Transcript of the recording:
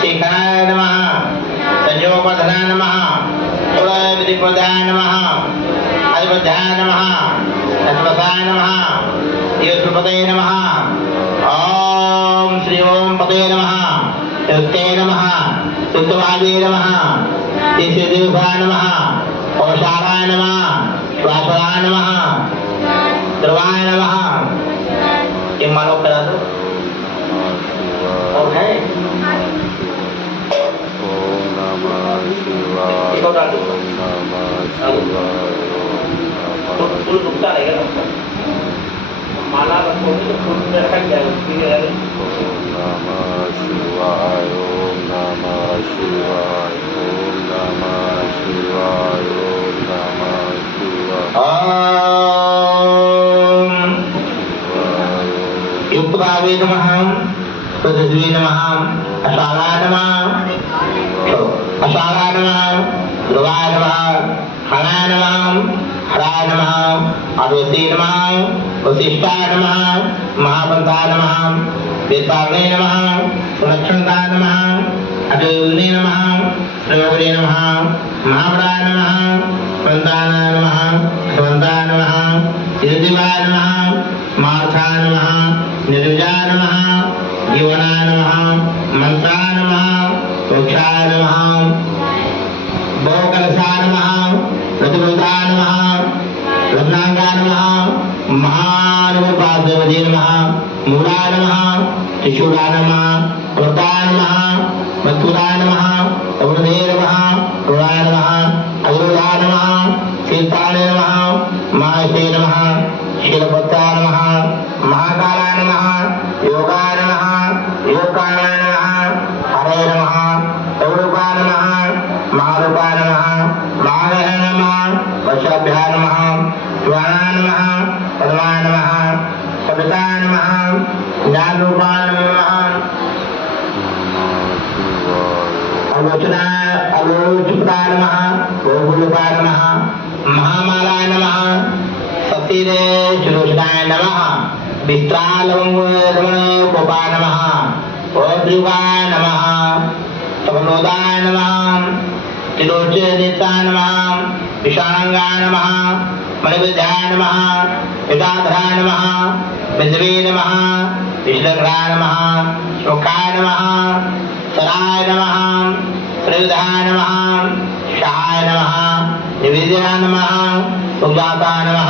शेखराय नमः संयोगवर्धनाय नमः कुलविधिप्रदाय नमः अधिपत्याय नमः सत्वताय नमः योगपतये नमः ओम श्री ओम पतये नमः युक्ते नमः युक्तवादे नमः ईश्वरदेवाय नमः औषाराय नमः स्वाश्वराय नमः द्रवाय नमः। ये मानो करा दो और है ओम नमः शिवाय ओम नमः शिवाय ओम नमः फूल रुकता रहेगा माला रखोगे तो फूल में रखा गया ओम नमः शिवाय ओम नमः शिवाय ओम नमः शिवाय ओम नमः शिवाय युक्तभावे नमः तद्विवे नमः अशालाय नमः अशालाय नमः ध्रुवाय नमः हराय नमः हराय नमः आवेशी नमः वशिष्ठाय नमः महापंथाय नमः वेदाग्ने नमः सुलक्षणताय नमः अजोने नमः प्रयोगने नमः महावराय नमः पंताय नमः समन्ताय नमः युधिवाय नमः मार्थाय नमः निर्विजाय नमः जीवनाय नमः मंत्राय नमः मोक्षाय नमः बहुकलशाय नमः रतिभूताय नमः रत्नांगाय नमः महानुपादेवते नमः मूलाय नमः शिशुराय नमः कृताय नमः मथुराय नमः अवृधे नमः रुणाय नमः अवरुधाय नमः शीर्षाय नमः माहेशे नमः शीलपत्राय नमः महाकालाय नमः योगाय नमः योगकालाय नमः हरे नमः अवरूपाय नमः महारूपाय नमः महावह नमः वशाभ्याय नमः स्वानाय नमः पद्माय नमः सविताय नमः ज्ञानरूपाय नमः आलोचनाय नमः बहुरूपाय नमः महामालाय नमः सतीरे सुलोचनाय नमः विस्त्रालवंगोपाय नमः ओद्रुवाय नमः सबलोदाय नमः त्रिलोचनेताय नमः विशालांगाय नमः मणिविद्याय नमः यदाधराय नमः विद्वे नमः विष्णुराय नमः सुखाय नमः सराय नमः श्रीधाय नमः सहाय नमः निवेदनाय नमः सुजाताय नमः।